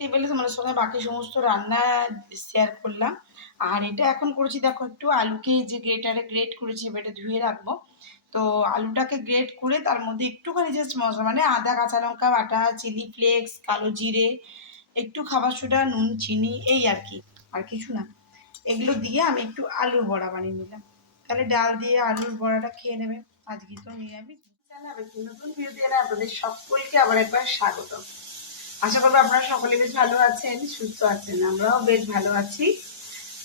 টেবিলে তোমাদের সঙ্গে বাকি সমস্ত রান্না শেয়ার করলাম। আর এটা এখন করেছি, দেখো একটু আলুকে যে গ্রেটারে গ্রেট করেছি, এবারে ধুয়ে রাখবো। তো আলুটাকে গ্রেট করে তার মধ্যে একটুখানি জাস্ট মশলা, মানে আদা, কাঁচা লঙ্কা বাটা, চিলি ফ্লেক্স, কালো জিরে, একটু খাবার সোডা, নুন, চিনি, এই আর কি, আর কিছু না। এগুলো দিয়ে আমি একটু আলুর বড়া বানিয়ে নিলাম। তাহলে ডাল দিয়ে আলুর বড়াটা খেয়ে নেবে। আজকে তো নিরামিষ। জানাবে কি নতুন ভিডিও না, আপনাদের সকলকে আবার একবার স্বাগত। আশা করবো আপনারা সকলে বেশ ভালো আছেন, সুস্থ আছেন। আমরাও বেশ ভালো আছি।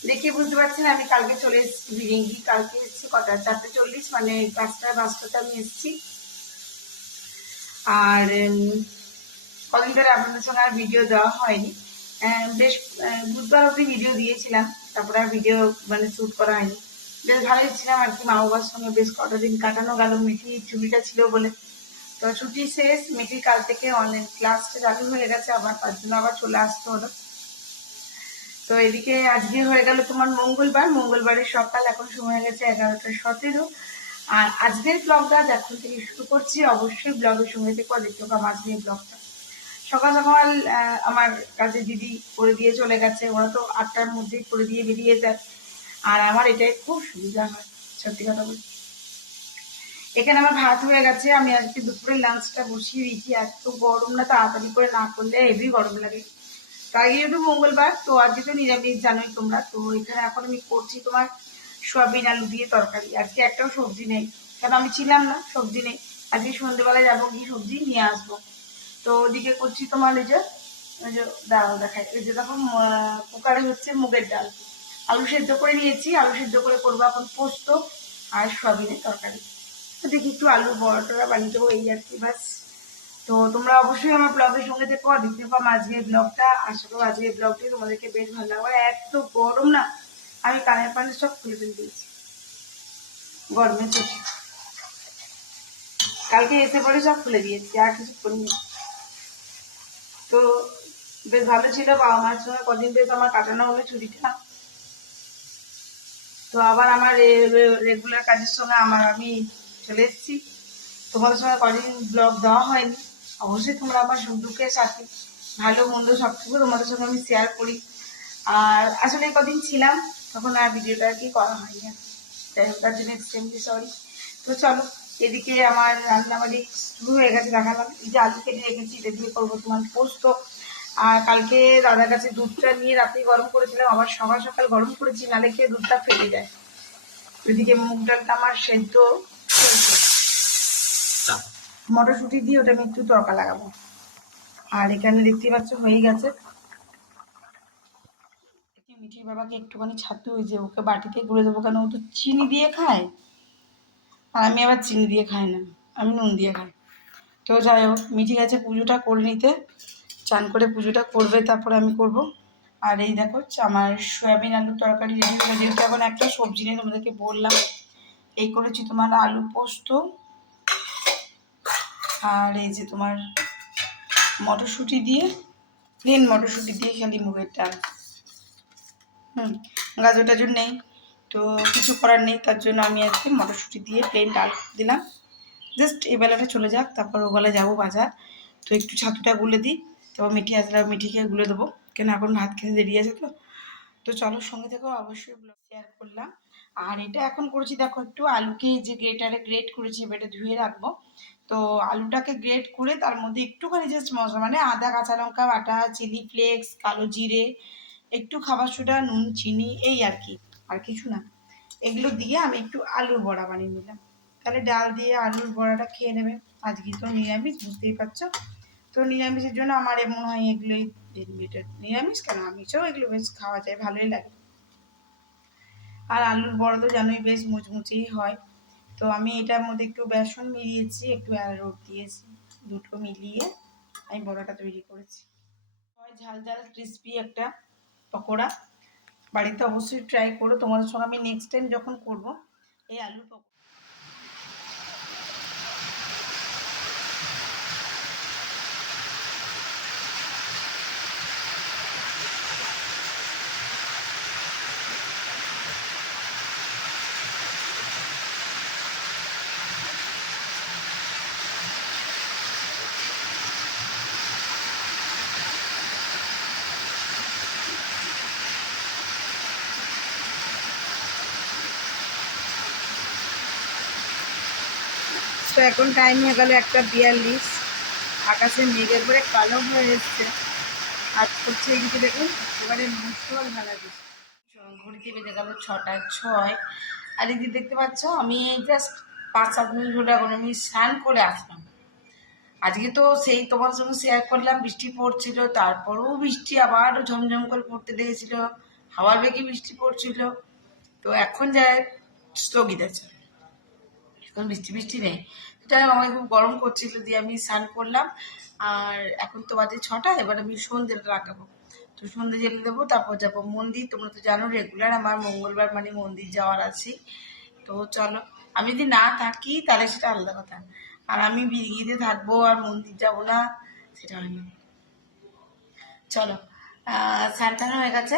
দেখে বুঝতে পারছেন আমি কালকে চলে এসেছি বিরিঙ্গি। কালকে এসেছি কটা, 4:40, মানে 5টাতে আমি এসেছি। আর কদিন ধরে আপনাদের সঙ্গে আর ভিডিও দেওয়া হয়নি। বেশ বুধবার অব্দি ভিডিও দিয়েছিলাম, তারপরে আর ভিডিও মানে শ্যুট করা হয়নি। বেশ ভালোই ছিলাম আর কি, মা বাবার সঙ্গে বেশ কটা দিন কাটানো গেল। মিঠির ছুটিটা ছিল বলে। তো ছুটি শেষ, মিঠির কাল থেকে অনলাইন ক্লাসটা চালু হয়ে গেছে আবার, তার জন্য আবার চলে আসতে হলো। তো এদিকে আজকে হয়ে গেল তোমার মঙ্গলবারের সকাল, এখন সময় হয়ে গেছে 11:17। আর আজকের ব্লগটা এখন থেকে শুরু করছি। অবশ্যই ব্লগের সঙ্গে থেকে দেখতে পাবো আজকের ব্লগটা। সকাল সকাল আমার কাছে দিদি করে দিয়ে চলে গেছে। ওরা তো 8টার মধ্যেই করে দিয়ে বেরিয়ে যায়, আর আমার এটাই খুব সুবিধা হয়, সত্যি কথা বলছি। এখানে আমার ভাত হয়ে গেছে, আমি আজকে দুপুরের লাঞ্চটা বসিয়ে দিয়েছি। এত গরম না, তাড়াতাড়ি করে না করলে হেভি গরম লাগে। তাই যেহেতু মঙ্গলবার, তো আজকে তো নিরামিষ জানোই তোমরা। তো এখানে এখন আমি করছি তোমার সোয়াবিন আলু দিয়ে তরকারি। আজকে একটাও সবজি নেই, কেন আমি ছিলাম না, সবজি নেই। আজকে সন্ধ্যেবেলায় যাবো গিয়ে সবজি নিয়ে আসবো। তো ওদিকে করছি তোমার এই যে ডাল দেখায়, এই যে দেখো কুকারে হচ্ছে মুগের ডাল। আলু সেদ্ধ করে নিয়েছি, আলু সেদ্ধ করে করবো এখন পোস্ত আর সোয়াবিনের তরকারি। তো দেখি একটু আলুর বড়া বানিয়ে দেবো, এই আর কি, ব্যাস। তো তোমরা অবশ্যই আমার ব্লগের সঙ্গে দেখো আর দেখতে পাবো আজকের ব্লগটা। আশা করবো আজকের ব্লগটি তোমাদেরকে বেশ ভালো লাগবে। এত গরম না, আমি কানের পানে সব খুলে ফেলে দিয়েছি গরমে চোখে। কালকে এসে পরে সব খুলে দিয়েছি, আর কিছু করিনি। তো বেশ ভালো ছিল, বাবা মার সঙ্গে কদিন বেশ আমার কাটানো হলো ছুটিটা। তো আবার আমার রেগুলার কাজের সঙ্গে আমি চলে এসেছি। তোমাদের সঙ্গে কদিন ব্লগ দেওয়া হয়নি। অবশ্যই তোমরা আমার সুখ দুঃখের সাথে, ভালো মন্দ সবটুকু তোমাদের সঙ্গে আমি শেয়ার করি। আর আসলে কদিন ছিলাম, তখন আর ভিডিওটা আর কি করা হয়নি। তাই তার জন্য এক্সট্রিমলি সরি। তো চলো, এদিকে আমার রান্নাবাড়ি শুরু হয়ে গেছে। দেখালাম এই যে আলু কেটে রেখেছি, এটা দিয়ে করবো তোমার পোস্ত। আর কালকে দাদার কাছে দুধটা নিয়ে রাতে গরম করেছিলাম, আবার সকাল সকাল গরম করেছি, নালে খেয়ে দুধটা ফেটে যায়। ওইদিকে মুগ ডালটা আমার সেদ্ধ, মটরশুঁটি দিয়ে ওটা আমি একটু তড়কা লাগাবো। আর এখানে দেখতে পাচ্ছ হয়ে গেছে। মিঠির বাবাকে একটুখানি ছাতু, ওই যে ওকে বাটিতে গুলে দেবো, কেন ও তো চিনি দিয়ে খায়, আর আমি আবার চিনি দিয়ে খাই না, আমি নুন দিয়ে খাই। তো যাই হোক, মিঠি গেছে পুজোটা করে নিতে, চান করে পুজোটা করবে, তারপরে আমি করব। আর এই দেখো আমার সয়াবিন আলুর তরকারি রেডি হয়ে, যেহেতু এখন একটা সবজি নেই তোমাদেরকে বললাম। এই করেছি তোমার আলু পোস্ত, আর এই যে তোমার মটরশুঁটি দিয়ে, প্লেন মটরশুঁটি দিয়ে খালি মুগের ডাল। গাজর টাজর নেই, তো কিছু করার নেই, তার জন্য আমি আজকে মটরশুঁটি দিয়ে প্লেন ডাল দিলাম। জাস্ট এই বেলাটা চলে যাক, তারপর ও বেলা যাবো বাজার। তো একটু ছাতুটা গুলে দিই, তারপর মিঠি আসলে মিঠিকে গুলে দেবো, কেন এখন ভাত খেতে দেরি আছে। তো তো চলো সঙ্গে থেকেও, অবশ্যই ব্লগ শেয়ার করলাম। আর এটা এখন করেছি, দেখো একটু আলুকে যে গ্রেটারে গ্রেট করেছি, এবারে ধুয়ে রাখবো। তো আলুটাকে গ্রেট করে তার মধ্যে একটুখানি জাস্ট মশলা, মানে আদা, কাঁচা লঙ্কা বাটা, চিলি ফ্লেক্স, কালো জিরে, একটু খাবার সোডা, নুন, চিনি, এই আর কি, আর কিছু না। এগুলো দিয়ে আমি একটু আলুর বড়া বানিয়ে নিলাম। তাহলে ডাল দিয়ে আলুর বড়াটা খেয়ে নেবে। আজকে তো নিরামিষ, বুঝতেই পারছো। তো নিরামিষের জন্য আমার এমন হয় এগুলোই বেটার। নিরামিষ কেন, আমিষও এগুলো বেশ খাওয়া যায়, ভালোই লাগে। আর আলুর বড়া তো জানোই বেশ মুচমুচেই হয়। তো আমি এটার মধ্যে একটু বেসন মিলিয়েছি, একটু অ্যারারুট দিয়েছি, দুটো মিলিয়ে আমি বড়াটা তৈরি করেছি। হয় ঝাল ঝাল ক্রিস্পি একটা পকোড়া। বাড়িতে অবশ্যই ট্রাই করো। তোমাদের সঙ্গে আমি নেক্সট টাইম যখন করবো এই আলুর পকোড়া। তো এখন টাইম হয়ে গেল 1:42, আকাশে মেঘ একবারে কালো হয়ে এসছে আর করছে। এদিকে দেখুন একেবারে মুসল ধারা দিচ্ছে। ঘড়িতে বেজে গেল 6:06। আর এদিকে দেখতে পাচ্ছ আমি জাস্ট 5-7 মিনিট হলে এখন আমি স্নান করে আসলাম। আজকে তো সেই তোমার সঙ্গে শেয়ার করলাম বৃষ্টি পড়ছিল, তারপরেও বৃষ্টি আবার ঝমঝম করে পড়তে লেগেছিল, হাওয়ার বেগে বৃষ্টি পড়ছিল। তো এখন যায় স্থগিত আছে, এখন বৃষ্টি বৃষ্টি নেই। তাই আমাকে খুব গরম করছিল, দিয়ে আমি স্নান করলাম। আর এখন তো বাজে 6টা, এবার আমি সন্ধ্যেটা লাগাবো। তো সন্ধ্যে জেলে দেবো, তারপর যাবো মন্দির। তোমরা তো জানো রেগুলার আমার মঙ্গলবার মানে মন্দির যাওয়ার আছে। তো চলো, আমি যদি না থাকি তাহলে সেটা আলাদা কথা, আর আমি বিড়িতে থাকবো আর মন্দির যাবো না, সেটা হয় না। চলো, স্নান হয়ে গেছে,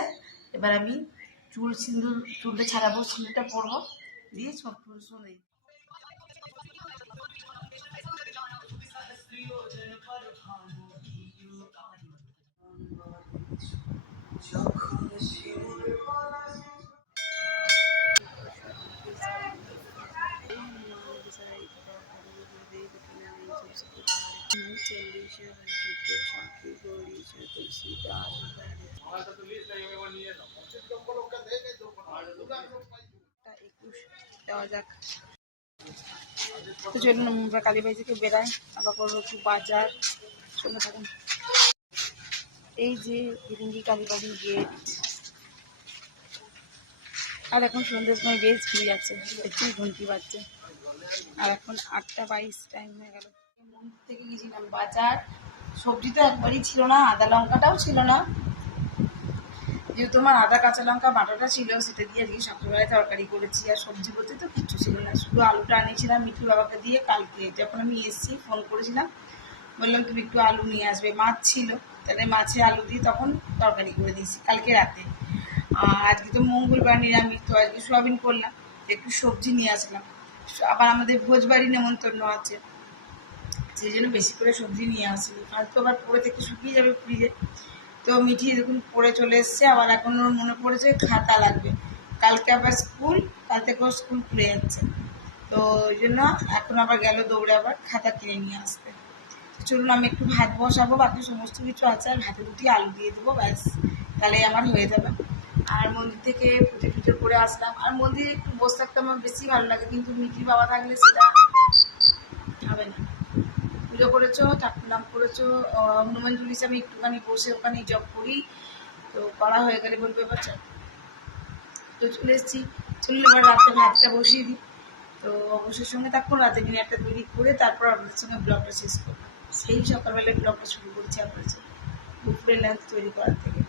এবার আমি চুলটা ছাড়াবো, সিঁদুরটা পরবো, দিয়ে সব শুনে দেওয়া যাক। তো চলুন আমরা কালীবাড়ি থেকে বেড়াই, আবার করবো একটু বাজার। চলে থাকুন। এই যে ফিরিঙ্গি কালীবাড়ি গেট, আর এখন সন্ধ্যের সময় বেশ ভিড় আছে, একটুই ঘন্টি বাজছে। আর এখন 8:22 টাইম হয়ে গেল। মন্দির থেকে গেছিলাম বাজার, সবজি তো একবারই ছিল না, আদা লঙ্কাটাও ছিল না। যেহেতু আমার আদা কাঁচা লঙ্কা বাটাটা ছিল, সেটা দিয়ে আজকে সকালবেলায় তরকারি করেছি। আর সবজি বলতে তো কিচ্ছু ছিল না, শুধু আলুটা আনিয়েছিলাম মিঠুর বাবাকে দিয়ে। কালকে যখন আমি এসেছি ফোন করেছিলাম, বললাম তুমি একটু আলু নিয়ে আসবে, মাছ ছিল, তাহলে মাছে আলু দিয়ে তখন তরকারি করে দিয়েছি কালকে রাতে। আর আজকে তো মঙ্গলবার নিরামিষ, তো আজকে সোয়াবিন করলাম, একটু সবজি নিয়ে আসলাম। আবার আমাদের ভোজবাড়ি নেমন্তন্ন আছে, সেই জন্য বেশি করে সবজি নিয়ে আসি, হয়তো আবার পরে থেকে শুকিয়ে যাবে ফ্রিজে। তো মিঠি দেখুন পড়ে চলে এসছে, আবার এখন ওর মনে পড়েছে খাতা লাগবে, কালকে আবার স্কুল, কাল থেকেও স্কুল খুলে যাচ্ছে। তো ওই জন্য এখন আবার গেল দৌড়ে আবার খাতা কিনে নিয়ে আসতে। চলুন আমি একটু ভাত বসাবো, বাকি সমস্ত কিছু আছে, আর ভাতে রুটি আলু দিয়ে দেবো, ব্যাস তাহলেই আমার হয়ে যাবে। আর মন্দির থেকে পুজো টুজো করে আসলাম। আর মন্দিরে একটু বসে থাকতে আমার বেশি ভালো লাগে, কিন্তু মিঠির বাবা থাকলে সেটা হবে না। পুজো করেছো, ঠাকুর নাম করেছো, হনুমান চল্লিশা আমি একটুখানি বসে ওখানে জপ করি, তো করা হয়ে গেলে বলবে এবার চল। তো চলে এসেছি, চলুন এবার রাতে ভাতটা বসিয়ে দিই। তো অবশ্যই সঙ্গে থাকুন, রাতে ডিনারটা তৈরি করে তারপর আপনাদের সঙ্গে ব্লগটা শেষ করবো। সেই সকালবেলায় ব্লগটা শুরু করছি আপনাদের সঙ্গে দুপুরের লাঞ্চ তৈরি করার থেকে।